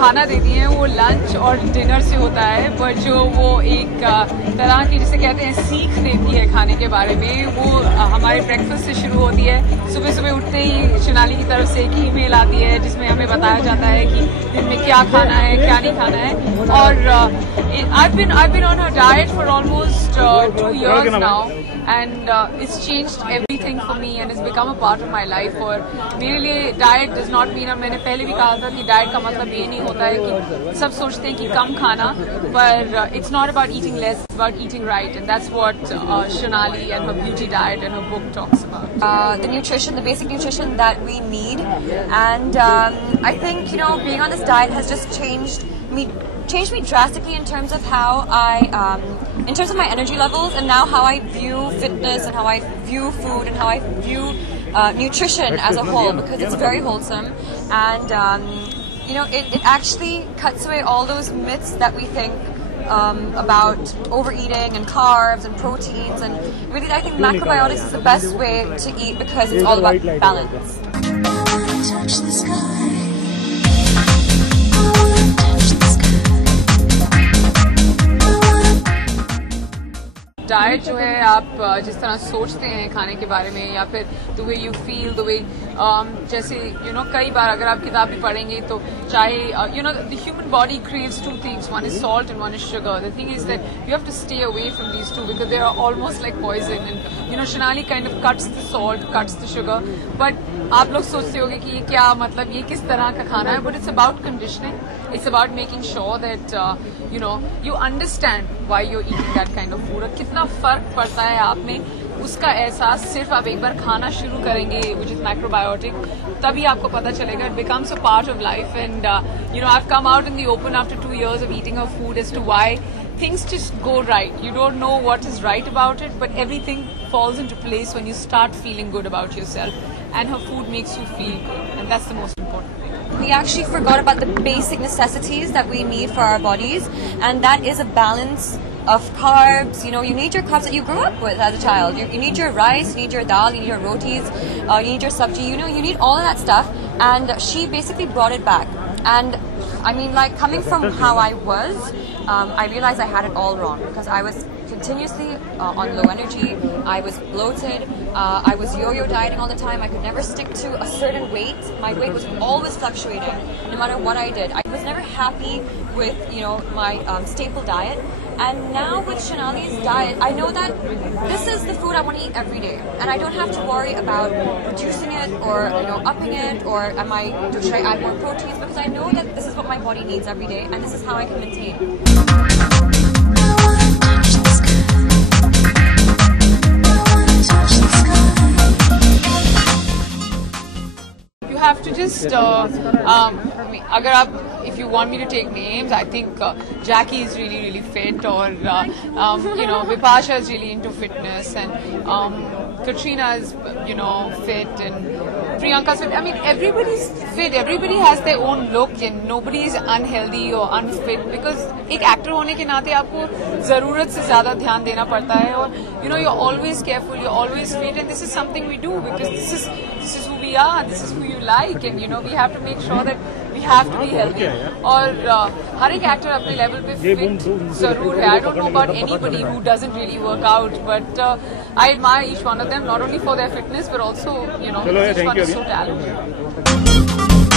खाना देती हैं वो लंच और डिनर से होता है, पर जो वो एक तरह की जिसे कहते हैं सीख देती है खाने के बारे में, वो हमारे ब्रेकफास्ट से शुरू होती है। सुबह सुबह उठते ही शिनाली की तरफ से एक ईमेल आती है जिसमें हमें बताया जाता है कि दिन में क्या खाना है क्या नहीं खाना है। और I've been on a diet for almost 2 years now, and it's changed everything for me and it's become a part of my life. और मेरे लिए diet does not mean, और मैंने पहले भी कहा था कि diet का मतलब ये नहीं होता है कि सब सोचते हैं कि कम खाना, पर it's not about eating less, it's about eating right, and that's what Shonali and her beauty diet and her book talks about. The nutrition, the basic nutrition that we need, and I think being on this diet has just changed me drastically in terms of how in terms of my energy levels, and now how I view fitness and how I view food and how I view nutrition as a whole, because it's very wholesome, and it actually cuts away all those myths that we think about overeating and carbs and proteins, and really I think macrobiotics is the best way to eat because it's all about balance. Diet जो है, आप जिस तरह सोचते हैं खाने के बारे में, या फिर the way you feel, the way जैसे कई बार अगर आप किताब भी पढ़ेंगे तो चाहे the human body craves two things, one is salt and one is sugar. The thing is that you have to stay away from these two because they are almost like poison, and Shonali kind of cuts the salt, cuts the sugar, but आप लोग सोचते होंगे कि ये क्या मतलब, ये किस तरह का खाना है, but it's about conditioning, it's about making sure that you understand why you're eating that kind of food, और कितना फर्क पड़ता है आप में उसका एहसास सिर्फ आप एक बार खाना शुरू करेंगे which is macrobiotic, तभी आपको पता चलेगा. It becomes a part of life, and I've come out in the open after 2 years of eating her food as to why things just go right. You don't know what is right about it, but everything falls into place when you start feeling good about yourself, and her food makes you feel good, and that's the most important thing. We actually forgot about the basic necessities that we need for our bodies, and that is a balance of carbs. You need your carbs that you grew up with as a child. You need your rice, you need your dal, you need your rotis, you need your sabji. You need all of that stuff, and she basically brought it back. And I mean, like, coming from how I was, I realized I had it all wrong because I was continuously on low energy. I was bloated. I was yo-yo dieting all the time. I could never stick to a certain weight. My weight was always fluctuating, no matter what I did. I was never happy with my staple diet. And now with Shonali's diet, I know that this is the food I want to eat every day, and I don't have to worry about reducing it or upping it, or should I add more proteins, because I know that this is what my body needs every day, and this is how I can maintain. You have to just agar aap, if you want me to take names, I think Jackie is really, really fit, or Vipasha is really into fitness, and Katrina is fit, and Priyanka's fit. I mean, everybody's fit. Everybody has their own look, and nobody is unhealthy or unfit, because एक actor होने के नाते आपको जरूरत से ज्यादा ध्यान देना पड़ता है, और you're always careful, you're always fit, and this is something we do because this is who we are, this is who you like, and we have to make sure that we have to be healthy. और हर एक actor अपने level पे fit जरूर है. I don't know about anybody who doesn't really work out, but I admire each one of them, not only for their fitness but also each one is so talented.